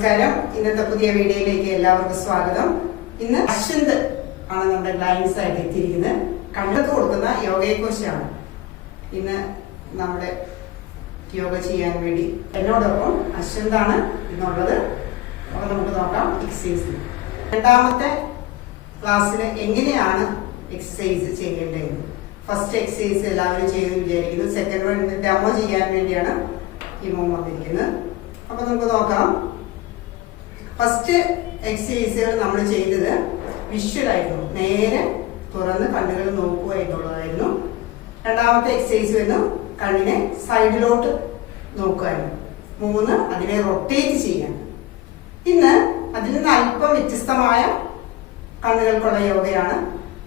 നമസ്കാരം. ഇന്നത്തെ പുതിയ വീഡിയോയിലേക്ക് എല്ലാവർക്കും സ്വാഗതം. ഇന്ന് അശ്വന്ത് ആണ് നമ്മുടെ ക്ലയൻസ് ആയിട്ട് എത്തിയിരിക്കുന്നത്. കണ്ണൊക്കെ കൊടുക്കുന്ന യോഗയെക്കുറിച്ചാണ് ഇന്ന് നമ്മുടെ യോഗ ചെയ്യാൻ വേണ്ടി. എന്നോടൊപ്പം അശ്വന്താണ് ഇന്നുള്ളത്. അപ്പൊ നമുക്ക് നോക്കാം എക്സസൈസ്. രണ്ടാമത്തെ ക്ലാസ്സിൽ എങ്ങനെയാണ് എക്സസൈസ് ചെയ്യേണ്ടത്. ഫസ്റ്റ് എക്സസൈസ് എല്ലാവരും ചെയ്ത് വിചാരിക്കുന്നു. സെക്കൻഡ് വൺ ഡെമോ ചെയ്യാൻ വേണ്ടിയാണ് ഈ മോം വന്നിരിക്കുന്നത്. അപ്പൊ നമുക്ക് നോക്കാം. ഫസ്റ്റ് എക്സസൈസുകൾ നമ്മൾ ചെയ്തത് വിഷ്വൽ ആയിരുന്നു, നേരെ തുറന്ന് കണ്ണുകൾ നോക്കുക എന്നുള്ളതായിരുന്നു. രണ്ടാമത്തെ എക്സസൈസ് വരുന്നു കണ്ണിനെ സൈഡിലോട്ട് നോക്കുകയായിരുന്നു. 3 അതിനെ റൊട്ടേറ്റ് ചെയ്യാൻ. ഇന്ന് അതിൽ നിന്ന് അല്പം വ്യത്യസ്തമായ കണ്ണുകൾക്കുള്ള യോഗയാണ്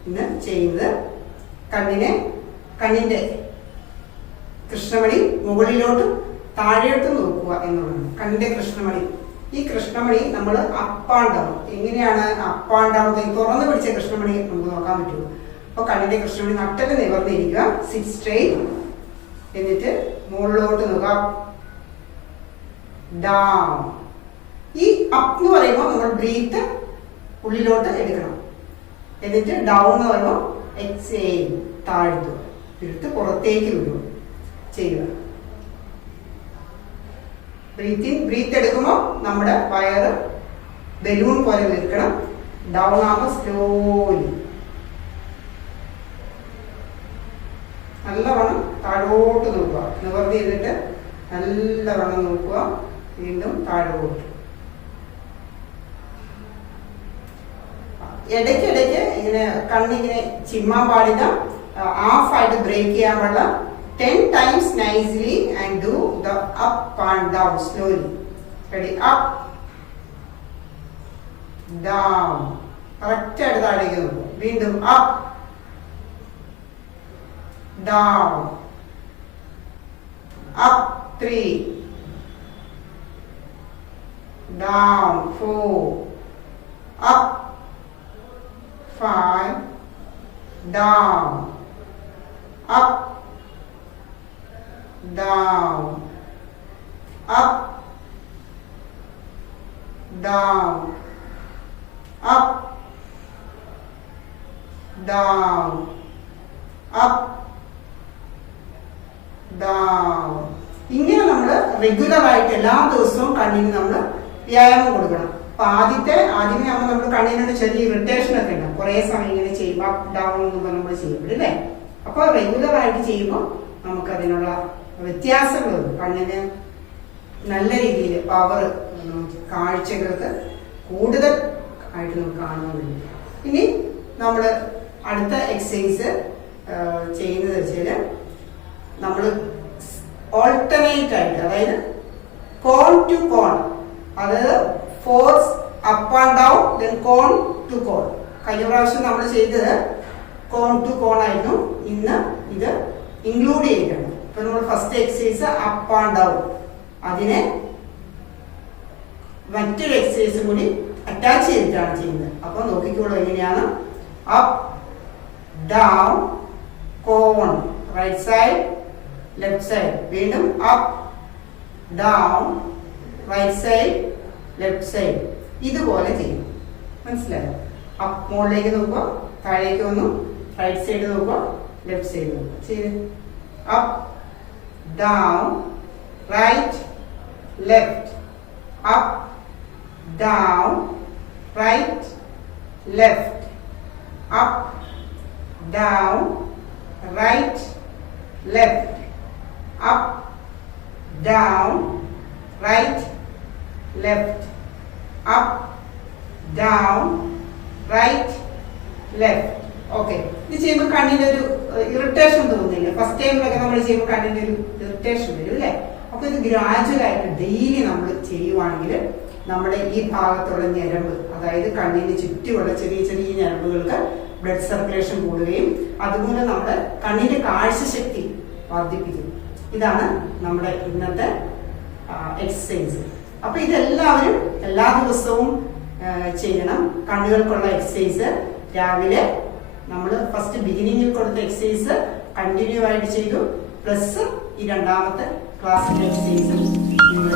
ഇന്ന് ചെയ്യുന്നത്. കണ്ണിന്റെ കൃഷ്ണമണി മുകളിലോട്ടും താഴെയോട്ടും നോക്കുക എന്നുള്ളതാണ് കണ്ണിന്റെ കൃഷ്ണമണി. ഈ കൃഷ്ണമണി നമ്മൾ അപ്പ് ആൻഡ് ഡൗൺ, എങ്ങനെയാണ് അപ്പ് ആൻഡ് ഡൗൺ തുറന്നു പിടിച്ച കൃഷ്ണമണി നമുക്ക് നോക്കാൻ പറ്റുള്ളൂ. അപ്പൊ കണ്ണിന്റെ കൃഷ്ണമണി നട്ടല് നിവർന്നിരിക്കുക, സിറ്റ് സ്ട്രെയിറ്റ്. എന്നിട്ട് മുകളിലോട്ട് നോക്കുക, ഡൗൺ. ഈ അപ്പ് എന്ന് പറയുമ്പോൾ നമ്മൾ ബ്രീത്ത് ഉള്ളിലോട്ട് എടുക്കണം. എന്നിട്ട് ഡൗൺ എന്ന് പറയുമ്പോൾ എക്സേൽ, താഴ്ത്തുക, എടുത്ത് പുറത്തേക്ക് വിടുക ചെയ്യുക. ബ്രീത്ത് എടുക്കുമ്പോൾ നമ്മുടെ വയറ് ബലൂൺ പോലെ നിൽക്കണം. ഡൗൺ ആകുമ്പോൾ സ്ലോലി നല്ലവണ്ണം താഴോട്ട് നോക്കുക. നിവർത്തി ചെയ്തിട്ട് നല്ലവണ്ണം നോക്കുക. വീണ്ടും താഴോട്ട്. ഇടയ്ക്കിടയ്ക്ക് ഇങ്ങനെ കണ്ണിങ്ങനെ ചിമ്മാൻ പാടില്ല. ഹാഫായിട്ട് ബ്രേക്ക് ചെയ്യാൻ പാടില്ല. 10 times nicely and do the up and down slowly. Ready? Up, down. Correct ആയിട്ട് താഴേക്ക് നോക്കും. വീണ്ടും up, down, up 3, down 4, up 5, down, up, down, up, down, up, down, up, down. ഇങ്ങനെ നമ്മൾ റെഗുലർ ആയിട്ട് എല്ലാ ദിവസവും കണ്ണിന് നമ്മൾ വ്യായാമം കൊടുക്കണം. അപ്പൊ ആദ്യമേ ആകുമ്പോൾ നമ്മൾ കണ്ണിനൊരു ചെറിയ ഇറിറ്റേഷൻ ഒക്കെ ഉണ്ടാവും. കുറെ സമയം ഇങ്ങനെ ചെയ്യുമ്പോൾ അപ്പ് ഡൗൺ എന്ന് നമ്മൾ ചെയ്യപ്പെടും അല്ലേ. അപ്പൊ റെഗുലർ ആയിട്ട് ചെയ്യുമ്പോൾ നമുക്ക് അതിനുള്ള വ്യത്യാസങ്ങളുണ്ട്. കണ്ണിന് നല്ല രീതിയിൽ പവർ, കാഴ്ചകൾക്ക് കൂടുതൽ ആയിട്ട് നമുക്ക് കാണുന്നുണ്ട്. ഇനി നമ്മൾ അടുത്ത എക്സസൈസ് ചെയ്യുന്നത് വെച്ചാൽ നമ്മൾ ഓൾട്ടർനേറ്റ് ആയിട്ട്, അതായത് കോൺ ടു കോൺ, അതായത് forces up and down, then cone to cone. കഴിഞ്ഞ പ്രാവശ്യം നമ്മൾ ചെയ്തത് കോൺ ടു കോൺ ആയിരുന്നു. ഇന്ന് ഇത് ഇൻക്ലൂഡ് ചെയ്തിട്ടുണ്ട്. ഇപ്പൊ നമ്മൾ first exercise up and down, അതിനെ മറ്റൊരു എക്സസൈസും കൂടി അറ്റാച്ച് ചെയ്തിട്ടാണ് ചെയ്യുന്നത്. അപ്പൊ നോക്കിക്കോളൂ എങ്ങനെയാണ്. അപ്പ്, ഡൗൺ, കോൺ, റൈറ്റ് സൈഡ്, ലെഫ്റ്റ് സൈഡ്. വീണ്ടും up, down, right side, left side. ഇതുപോലെ ചെയ്യും. മനസ്സിലായോ? അപ്പ് മുകളിലേക്ക് നോക്കുക, താഴേക്ക് വന്നു, റൈറ്റ് സൈഡ് നോക്കുക, ലെഫ്റ്റ് സൈഡ് നോക്കുക. ചെയ്ത് up, down, right, left, up, down, right, left, up, down, right, left, up, down, right, left, up, down, right, left. Okay. ഇത് ചെയ്യുമ്പോൾ കണ്ണിന്റെ ഒരു ഇറിറ്റേഷൻ തോന്നുന്നില്ല. ഫസ്റ്റ് ടൈമിലൊക്കെ നമ്മൾ ചെയ്യുമ്പോൾ കണ്ണിന്റെ ഒരു ഇറിറ്റേഷൻ വരും അല്ലേ. അപ്പൊ ഇത് ഗ്രാജുവൽ ആയിട്ട് ഡെയിലി നമ്മൾ ചെയ്യുവാണെങ്കിൽ നമ്മുടെ ഈ ഭാഗത്തുള്ള ഞരമ്പ്, അതായത് കണ്ണിന് ചുറ്റുമുള്ള ചെറിയ ചെറിയ ഞരമ്പുകൾക്ക് ബ്ലഡ് സർക്കുലേഷൻ കൂടുകയും അതുപോലെ നമ്മുടെ കണ്ണിന്റെ കാഴ്ചശക്തി വർദ്ധിപ്പിക്കും. ഇതാണ് നമ്മുടെ ഇന്നത്തെ എക്സസൈസ്. അപ്പൊ ഇതെല്ലാവരും എല്ലാ ദിവസവും ചെയ്യണം. കണ്ണുകൾക്കുള്ള എക്സസൈസ് രാവിലെ നമ്മൾ ഫസ്റ്റ് ബിഗിനിങ്ങിൽ കൊടുത്ത എക്സസൈസ് കണ്ടിന്യൂ ആയിട്ട് ചെയ്തു, പ്ലസ് ഈ രണ്ടാമത്തെ ക്ലാസ്സിന്റെ എക്സസൈസും നിങ്ങൾ